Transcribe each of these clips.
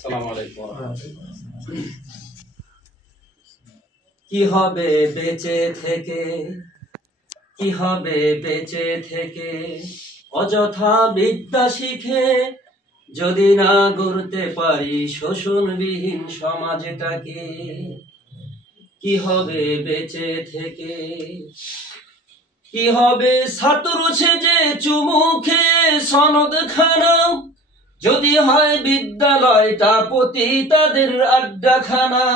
আসসালামু আলাইকুম। কি হবে বেঁচে থেকে, কি হবে বেঁচে থেকে, অযথা বিদ্যা শিখে যদি না গড়তে পারি শোষণবিহীন সমাজটাকে। কি হবে বেঁচে থেকে, কি হবে ছাত্র সেজে চুমু খেয়ে সনদ খানা, যদি হয় বিদ্যালয়টা পতিতাদের আড্ডাখানা।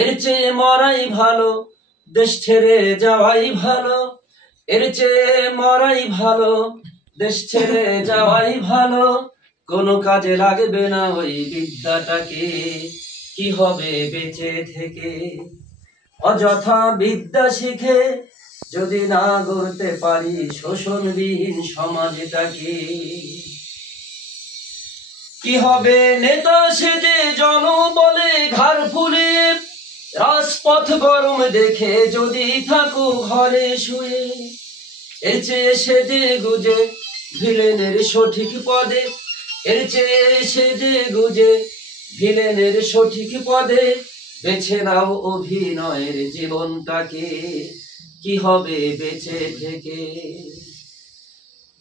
এর চেয়ে মরাই ভালো, দেশ ছেড়ে যাওয়াই ভালো, এর চেয়ে মরাই ভালো, দেশ ছেড়ে যাওয়াই ভালো, কোনো কাজে লাগবে না ওই বিদ্যাটাকে। কি হবে বেঁচে থেকে, অযথা বিদ্যা শিখে যদি না গড়তে পারি শোষণবিহীন সমাজটাকে। কি হবে নেতা সেজে জনবলে ঘাড় ফুলিয়ে, রাজপথ গরম দেখে যদি থাকো ঘরে শুয়ে। এর চেয়ে সেজে গুজে ভিলেনের সঠিক পদে, এর চেয়ে সেজে গুজে ভিলেনের সঠিক পদে বেছে নাও অভিনয়ের জীবনটাকে। কি হবে বেঁচে থেকে,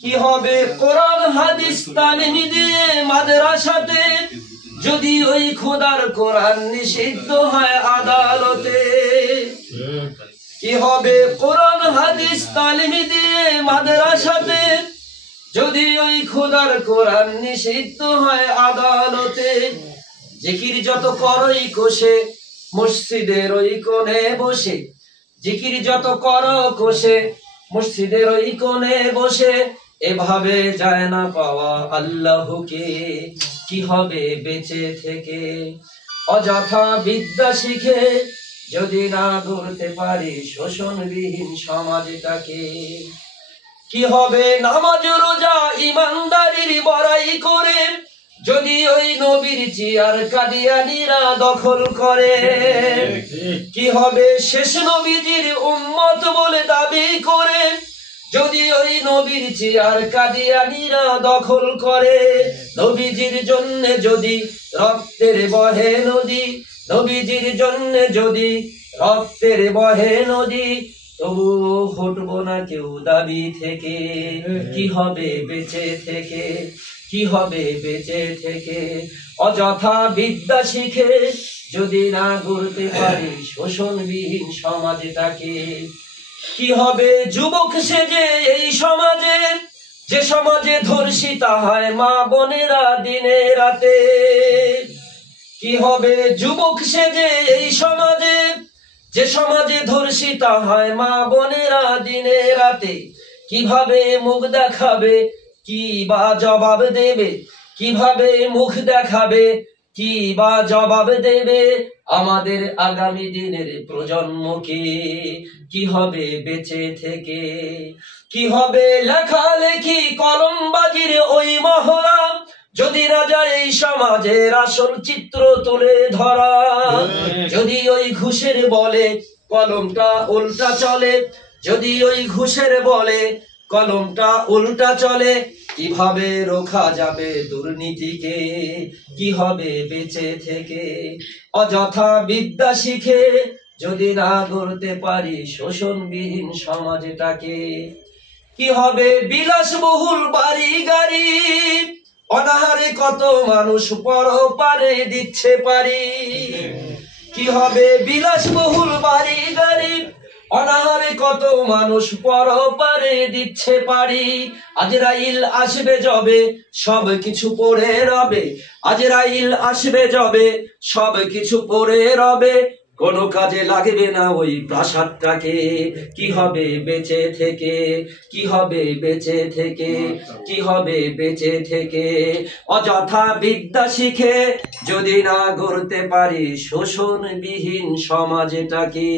কি হবে কোরআন হাদিস তালিম দিয়ে মাদ্রাসাতে, যদি ওই খোদার কোরআন নিষিদ্ধ হয় আদালতে। কি হবে কোরআন হাদিস তালিম দিয়ে মাদ্রাসাতে, যদি ওই খোদার কোরআন নিষিদ্ধ হয় আদালতে। জিকির যত করই কোষে মসজিদের ওই কোণে বসে, জিকির যত করো কোষে মসজিদের ওই কোণে বসে, এভাবে যায় না পাওয়া আল্লাহকে। কি হবে বেঁচে থেকে, অযথা বিদ্যা শিখে যদি না গড়তে পারি শোষণবিহীন সমাজটাকে। কি হবে নামাজ রোজা ইমানদারির বড়াই করে, যদি ওই নবীর চেয়ার কাদিয়ানীরা দখল করে। কি হবে শেষ নবীজির উম্মত বলে দাবি করে, যদি ওই নবীর চেয়ার কাদিয়ানীরা দখল করে। নবীজির জন্য যদি রক্তের বহে নদী, নবীজির জন্য যদি রক্তের বহে নদী, তবু হটবো না কেউ দাবি থেকে। কি হবে বেঁচে থেকে, কি হবে বেঁচে থেকে, অযথা বিদ্যা শিখে যদি না গড়তে পারি শোষণবিহীন সমাজটাকে। কি হবে যুবক সেজে এই সমাজে, যে সমাজে ধর্ষিতা হয় মা বোনেরা দিনে রাতে। কি হবে যুবক সেজে এই সমাজে, যে সমাজে ধর্ষিতা হয় মা বোনেরা দিনে রাতে। কিভাবে মুখ দেখাবে, কি বা জবাব দেবে, কিভাবে মুখ দেখাবে, কি বা জবাব দেবে আমাদের আগামী দিনের প্রজন্মকে। কি হবে বেঁচে থেকে, কি হবে লেখালেখি কলমবাজির ওই মহড়া, যদি না যায় এই সমাজের আসল চিত্র তুলে ধরা। যদি ওই ঘুষের বলে কলমটা উল্টা চলে, যদি ওই ঘুষের বলে কলমটা উল্টা চলে, কিভাবে রোখা যাবে দুর্নীতিকে। কি হবে বেঁচে থেকে, অযথা বিদ্যা শিখে যদি না গড়তে পারি শোষণবিহীন সমাজটাকে। কি হবে বিলাসবহুল বাড়ি গাড়ি, অনাহারে কত মানুষ পরপারে দিচ্ছে পারি। কি হবে বিলাসবহুল বাড়ি গাড়ি, অনাহারে কত মানুষ পরপারে দিচ্ছে পারি। আজরাইল আসবে যবে সব কিছু পড়ে রবে, আজরাইল আসবে যবে সব কিছু পড়ে রবে, কোনো কাজে লাগবে না ওই প্রাসাদটাকে। কি হবে বেঁচে থেকে, কি হবে বেঁচে থেকে, কি হবে বেঁচে থেকে, অযথা বিদ্যা শিখে যদি না গড়তে পারি শোষণবিহীন সমাজটাকে।